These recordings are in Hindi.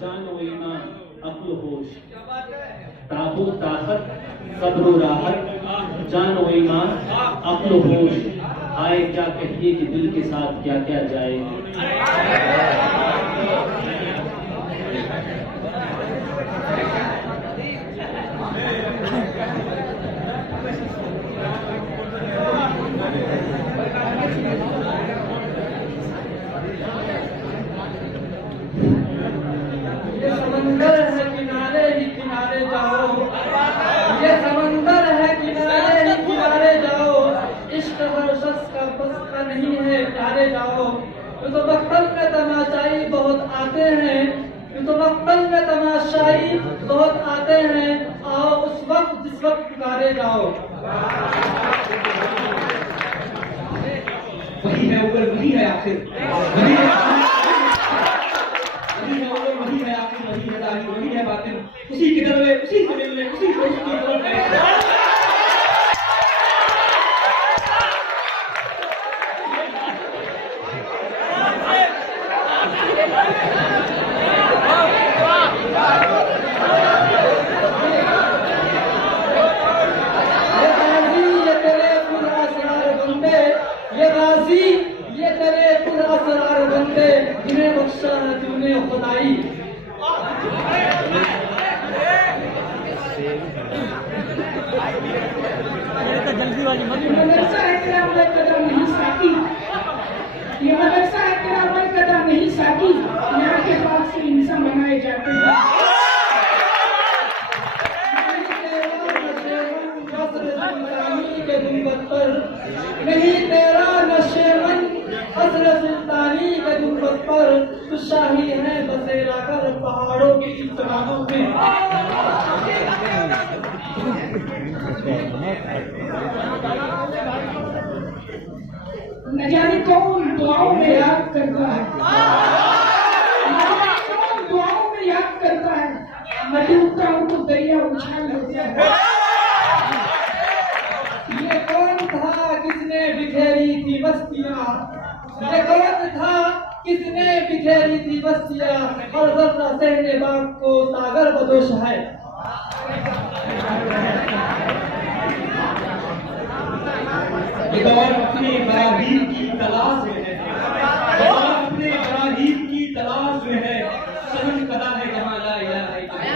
जानो ईमान अक्ल होश, ताबू ताकत सब्र राहत, जानो ईमान अक्ल होश, आए क्या कहिए कि दिल के साथ क्या क्या जाए। ये समंदर है किनारे ही किनारे जाओ, ये समंदर है किनारे ही किनारे जाओ, इश्क हर शख्स का बस का नहीं है प्यारे जाओ। तो मक्तल में तमाशाई बहुत आते हैं, तो मक्तल में तमाशाई बहुत आते हैं, आओ उस वक्त जिस वक्त पुकारे जाओ। वही है ऊपर, वही है आखिर, वही है ऊपर, वही है आखिर, वही है दाहिर, वही है बातिन, उसी के दर में, उसी से मिलने, उसी से उसकी तरफ है। ये तेरे खुद असरार बंदे, जिन्हें बख्शा है तूने खुदाई। मदरसा है तेरा मैं कदम नहीं साकी, ये मदरसा है तेरा मैं कदम नहीं साकी, यहाँ के बाद से इंसान बनाए जाते हैं। नहीं तेरा नशेमन असर सुल्तानी के गुंबद पर, तू शाही है बसेरा कर पहाड़ों की चट्टानों में। न जाने कौन दुआओं में याद करता है, न जाने कौन दुआओं में याद करता है, मैं डूबता हूँ तो दरिया उछाल लेता है। ये कौन था किसने बिखेरी थी बस्तियाँ, ये कौन था किसने बिखेरी थी बस्तियाँ, हर जर्रा सहने बाग को सागर बदोश है। ये दौर अपने बराहीम की तलाश में है, दौर अपने बराहीम की तलाश में है, सहन कदा है जहाँ ला इलाहा इल्लल्लाह।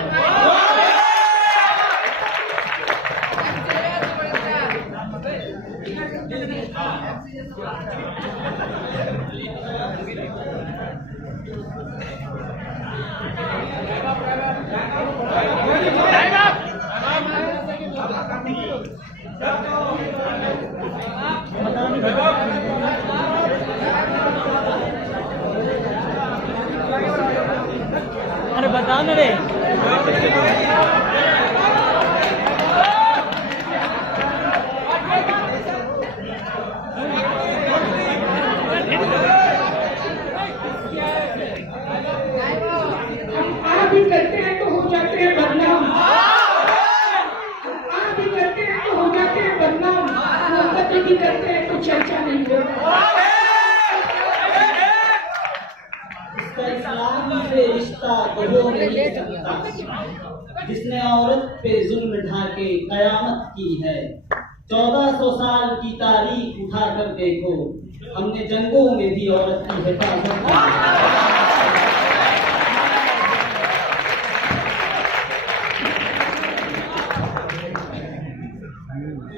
अरे बता ना रे। आप भी करते हैं तो हो जाते हैं बदनाम, आप भी करते हैं तो हो जाते हैं बदनाम, मोहब्बत भी करते हैं तो चर्चा नहीं होता। इस्लाम से रिश्ता कबूल नहीं सकता, जिसने औरत पे जुल्म ढाके कयामत की है। 1400 साल की तारीख उठाकर देखो, हमने जंगों में भी औरत की हिफाजत की।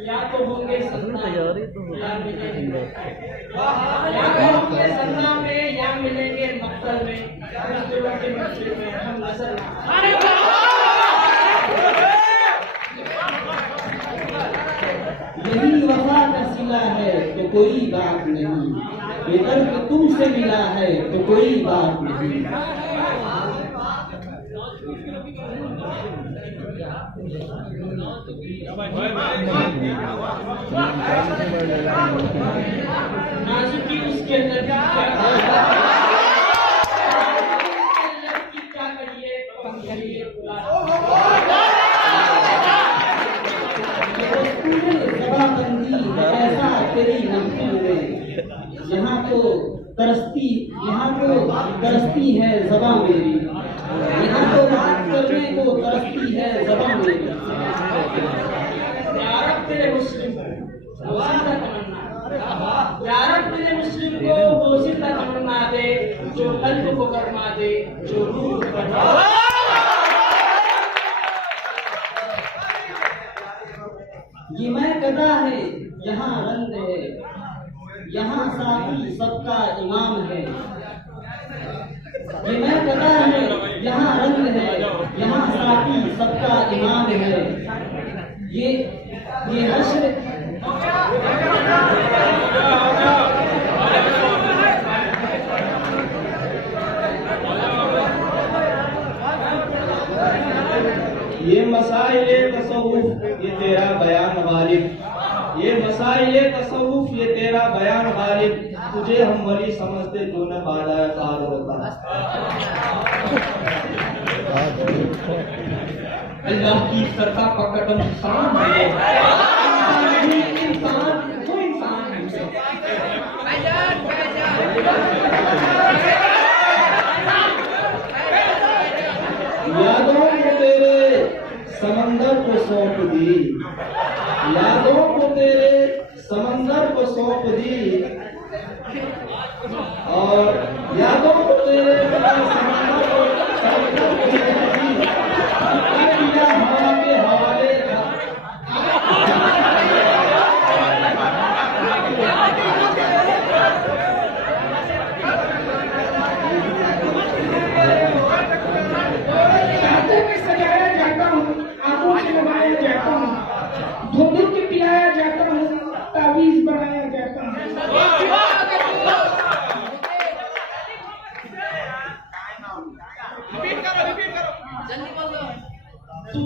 या तो होंगे संगम, या मिलेंगे संगम में, या मिलेंगे मक्तल में, के मस्जिद में हम नजर। यही वफा का सिला है तो कोई बात नहीं, ये दर्द तुमसे मिला है तो कोई बात नहीं। नाजुकी उसके अंदर क्या करिए, कम करिए, जवाबंदी ऐसा तेरी महफिल में, यहाँ तो तरसती है ज़बां मेरी। को तरसती है ज़बान मेरी। या रब तेरे मुस्लिम को बोसीदा तमन्ना, या रब तेरे मुस्लिम को बोसीदा तमन्ना दे, जो कल्ब को गरमा दे, जो रूह को गरमा दे। ये मैं कदा है, यहाँ रंग है, यहाँ साकी सबका इमाम है। ये मैं कदा है, यहाँ रंग है, यहाँ साकी सबका इमाम है। ये हश्र ये मसाइले तसव्वुफ ये तेरा बयान गालिब, ये मसाइले तसव्वुफ ये तेरा बयान गालिब, तुझे हम वली समझते जो न बाला कार होता। अल्लाह की सरता का कदम शान है, इंसान नहीं इंसान वो इंसान है। यादों को तेरे समंदर को सौंप दी, यादों को तेरे समंदर को सौंप दी, और यादों को तेरे समंदर को सौंप दी। हवा के हवाले धोने के पिलाया जाता हूँ, तावीज बनाया जाता हूँ। तू